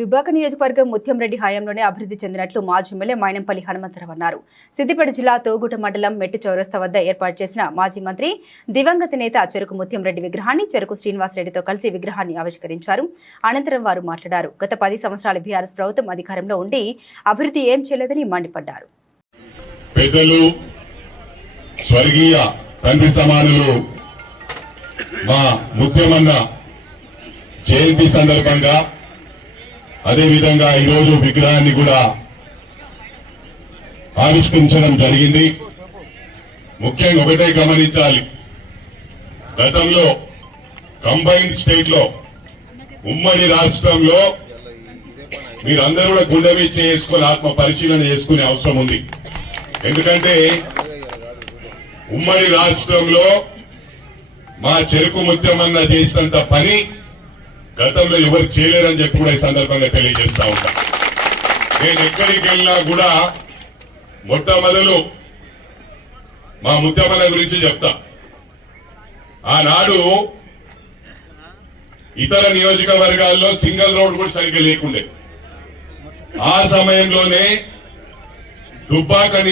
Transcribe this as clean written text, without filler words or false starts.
దుబ్బాక నియోజకవర్గం ముత్యంరెడ్డి హయాంలోనే అభివృద్ధి చెందినట్లు మాజీ ఎమ్మెల్యే మైనంపల్లి హనుమంతరావు అన్నారు. సిద్దిపేట జిల్లా తోగుట మండలం మెట్టు చౌరస్తా వద్ద ఏర్పాటు చేసిన మాజీ మంత్రి దివంగత నేత చెరుకు ముత్యంరెడ్డి విగ్రహాన్ని చెరుకు శ్రీనివాసరెడ్డితో కలిసి విగ్రహాన్ని ఆవిష్కరించారు. అనంతరం వారు మాట్లాడారు. గత 10 సంవత్సరాల బీఆర్ఎస్ ప్రభుత్వం అధికారంలో ఉండి అభివృద్ధి ఏం చేయలేదని మండిపడ్డారు. పెద్దలు స్వర్గీయ తండ్రి సమానులు మా ముత్యమన్న జయంతి సందర్భంగా అదేవిధంగా ఈరోజు విగ్రహాన్ని కూడా ఆవిష్కరించడం జరిగింది. ముఖ్యంగా ఒకటే గమనించాలి, గతంలో కంబైన్డ్ స్టేట్ లో ఉమ్మడి రాష్ట్రంలో మీరందరూ కూడా గుండె మీద చేసుకుని ఆత్మ పరిశీలన చేసుకునే అవసరం ఉంది. ఎందుకంటే ఉమ్మడి రాష్ట్రంలో మా చెరుకు ముత్యమన్న చేసినంత పని గతంలో ఎవరు చేయలేరని చెప్పి కూడా ఈ సందర్భంగా తెలియజేస్తా ఉంటా. నేను ఎక్కడికి వెళ్ళినా కూడా మొట్టమొదలు మా ముత్యమన్న గురించి చెప్తా. ఆనాడు ఇతర నియోజకవర్గాల్లో సింగిల్ రోడ్ కూడా సరిగ్గా లేకుండే. ఆ సమయంలోనే దుబ్బాక